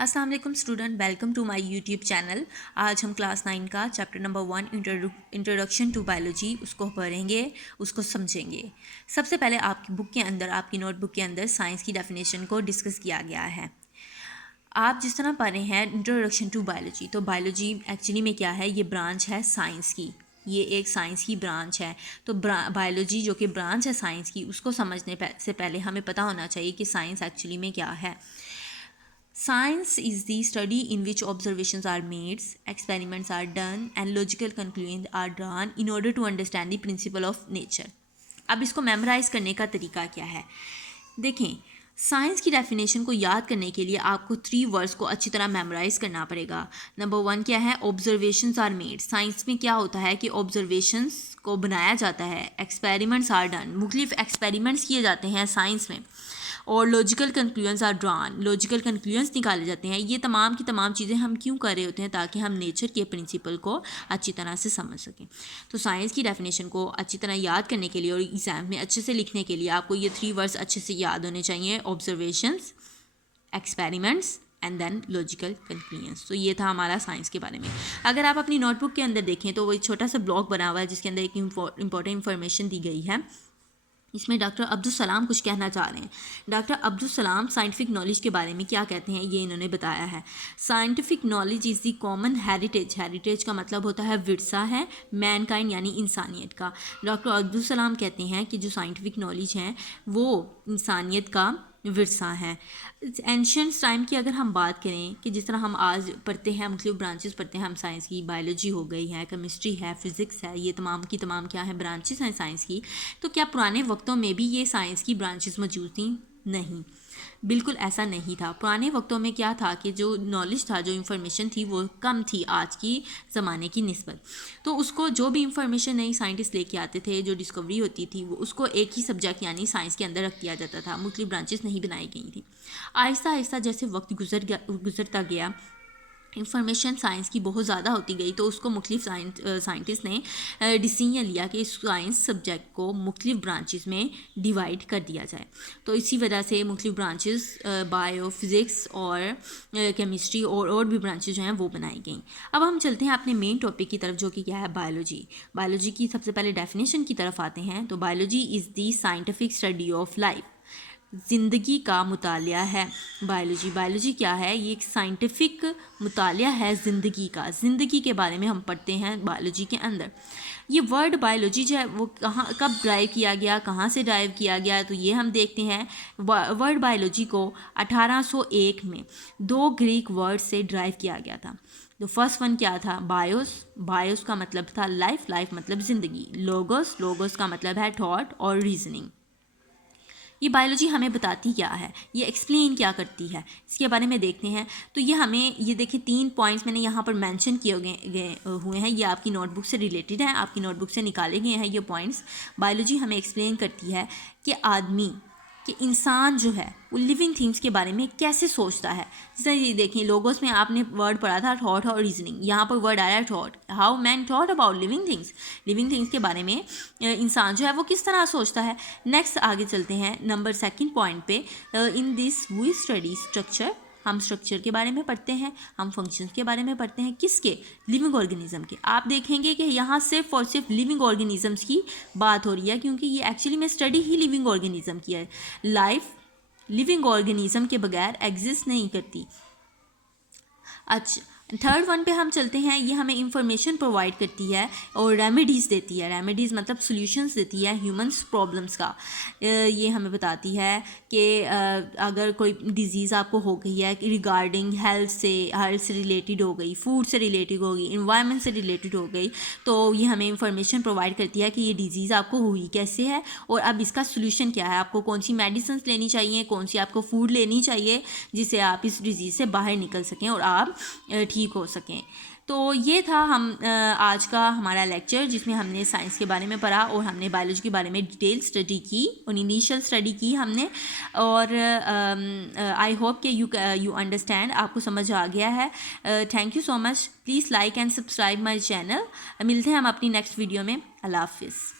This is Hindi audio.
अस्सलाम वालेकुम student, welcome to my YouTube channel. आज हम क्लास 9 का chapter number 1 introduction to biology उसको पढ़ेंगे, उसको समझेंगे। सबसे पहले आपकी बुक के अंदर, आपकी नोटबुक के अंदर साइंस की डेफिनेशन को डिस्कस किया गया है। आप जिस तरह पढ़े हैं इंट्रोडक्शन टू बायोलॉजी, तो बायोलॉजी एक्चुअली में क्या है, ये ब्रांच है साइंस की, ये एक साइंस की ब्रांच है। तो बायोलॉजी जो कि ब्रांच है साइंस की, उसको समझने से पहले हमें पता होना चाहिए कि साइंस एक्चुअली में क्या है। Science is the study in which observations are made, experiments are done, and logical conclusions are drawn in order to understand the principle of nature. अब इसको मेमोराइज करने का तरीका क्या है, देखें। साइंस की डेफिनेशन को याद करने के लिए आपको 3 वर्ड्स को अच्छी तरह मेमोराइज करना पड़ेगा। नंबर 1 क्या है, ऑब्जर्वेशंस आर मेड। साइंस में क्या होता है कि ऑब्जर्वेशंस को बनाया जाता है, एक्सपेरिमेंट्स आर डन, मुख्तलिफ एक्सपेरिमेंट्स किए जाते हैं साइंस में, और logical conclusions are drawn, logical conclusions निकाले जाते हैं। ये तमाम की तमाम चीज़ें हम क्यों कर रहे होते हैं, ताकि हम नेचर के प्रिंसिपल को अच्छी तरह से समझ सकें। तो साइंस की डेफिनेशन को अच्छी तरह याद करने के लिए और एग्जाम में अच्छे से लिखने के लिए आपको ये 3 वर्ड्स अच्छे से याद होने चाहिए, observations, experiments and then logical conclusions. तो ये था हमारा साइंस के बारे में। अगर आप अपनी नोटबुक के अंदर देखें तो वो एक छोटा सा ब्लॉग बना हुआ है जिसके अंदर एक इंपॉर्टेंट इन्फॉर्मेशन दी गई है। इसमें डॉक्टर अब्दुल सलाम कुछ कहना चाह रहे हैं। Doctor Abdul Salam scientific knowledge के बारे में क्या कहते हैं, ये इन्होंने बताया है। Scientific knowledge is the common heritage, heritage का मतलब होता है विरसा है, मैनकाइंड यानी इंसानियत का। डॉक्टर अब्दुल सलाम कहते हैं कि जो साइंटिफिक नॉलेज है वो इंसानियत का विरसा है। एंशियंट टाइम की अगर हम बात करें कि जिस तरह हम आज पढ़ते हैं, मुख्तलिफ ब्रांचेस पढ़ते हैं हम साइंस की, बायोलॉजी हो गई है, केमिस्ट्री है, फिज़िक्स है, ये तमाम की तमाम क्या है, ब्रांचेस हैं साइंस की। तो क्या पुराने वक्तों में भी ये साइंस की ब्रांचेस मौजूद थी? नहीं, बिल्कुल ऐसा नहीं था। पुराने वक्तों में क्या था कि जो नॉलेज था, जो इन्फॉर्मेशन थी वो कम थी आज की ज़माने की निस्बत। तो उसको जो भी इंफॉर्मेशन नई साइंटिस्ट लेके आते थे, जो डिस्कवरी होती थी, वो उसको एक ही सब्जेक्ट यानी साइंस के अंदर रख दिया जाता था, मुख्तलिफ ब्रांचेस नहीं बनाई गई थी। आहिस्ता आहिस्ता जैसे वक्त गुजरता गया, इंफॉर्मेशन साइंस की बहुत ज़्यादा होती गई, तो उसको मुख्तलिफ साइंटिस्ट ने डिसीजन लिया कि इस साइंस सब्जेक्ट को मुख्तलिफ ब्रांचेस में डिवाइड कर दिया जाए। तो इसी वजह से मुख्तलिफ ब्रांचेस, बायो, फिज़िक्स और केमिस्ट्री और भी ब्रांचेस जो हैं वो बनाई गई। अब हम चलते हैं अपने मेन टॉपिक की तरफ, जो कि क्या है, बायोलॉजी। बायोलॉजी की सबसे पहले डेफिनेशन की तरफ आते हैं। तो biology is the scientific study of life, ज़िंदगी का मुतालिया है बायोलॉजी। बायोलॉजी क्या है, ये एक साइंटिफिक मुतालिया है ज़िंदगी का। ज़िंदगी के बारे में हम पढ़ते हैं बायोलॉजी के अंदर। ये वर्ड बायोलॉजी जो है वो कहाँ, कब ड्राइव किया गया, कहाँ से ड्राइव किया गया, तो ये हम देखते हैं। वर्ड बायोलॉजी को 1801 में 2 ग्रीक वर्ड से ड्राइव किया गया था। तो फर्स्ट वन क्या था, बायोस। बायोस का मतलब था लाइफ, लाइफ मतलब ज़िंदगी। लोगोस, लोगोस का मतलब है थॉट और रीजनिंग। ये बायोलॉजी हमें बताती क्या है, ये एक्सप्लेन क्या करती है, इसके बारे में देखते हैं। तो ये हमें, ये देखिए 3 पॉइंट्स मैंने यहाँ पर मेंशन किए हुए हैं, ये आपकी नोटबुक से रिलेटेड है, आपकी नोटबुक से निकाले गए हैं ये पॉइंट्स। बायोलॉजी हमें एक्सप्लेन करती है कि आदमी, कि इंसान जो है वो लिविंग थिंग्स के बारे में कैसे सोचता है। जैसे ये देखें, लोगोस में आपने वर्ड पढ़ा था थॉट और रीजनिंग, यहाँ पर वर्ड आया thought, how man thought about living things. Living things के बारे में इंसान जो है वो किस तरह सोचता है। नेक्स्ट आगे चलते हैं नंबर 2 पॉइंट पे। In this we study structure, हम स्ट्रक्चर के बारे में पढ़ते हैं, हम फंक्शंस के बारे में पढ़ते हैं, किसके, लिविंग ऑर्गेनिज्म के। आप देखेंगे कि यहाँ सिर्फ और सिर्फ लिविंग ऑर्गेनिजम्स की बात हो रही है, क्योंकि ये एक्चुअली में स्टडी ही लिविंग ऑर्गेनिज्म की है। लाइफ लिविंग ऑर्गेनिज्म के बगैर एग्जिस्ट नहीं करती। अच्छा, 3rd वन पे हम चलते हैं। ये हमें इंफॉर्मेशन प्रोवाइड करती है और रेमेडीज़ देती है। रेमेडीज़ मतलब सॉल्यूशंस देती है ह्यूमंस प्रॉब्लम्स का। ये हमें बताती है कि अगर कोई डिजीज़ आपको हो गई है, रिगार्डिंग हेल्थ से रिलेटेड हो गई, फूड से रिलेटेड हो गई, इन्वायरमेंट से रिलेटेड हो गई, तो ये हमें इंफॉर्मेशन प्रोवाइड करती है कि ये डिजीज़ आपको हुई कैसे है और अब इसका सोल्यूशन क्या है, आपको कौन सी मेडिसिन लेनी चाहिए, कौन सी आपको फूड लेनी चाहिए जिससे आप इस डिजीज़ से बाहर निकल सकें और आप ठीक हो सकें। तो ये था आज का हमारा लेक्चर, जिसमें हमने साइंस के बारे में पढ़ा और हमने बायोलॉजी के बारे में डिटेल स्टडी की और इनिशियल स्टडी की हमने। और आई होप कि यू अंडरस्टैंड, आपको समझ आ गया है। Thank you so much. Please like and subscribe my channel. मिलते हैं हम अपनी नेक्स्ट वीडियो में। अल्लाह हाफिज़।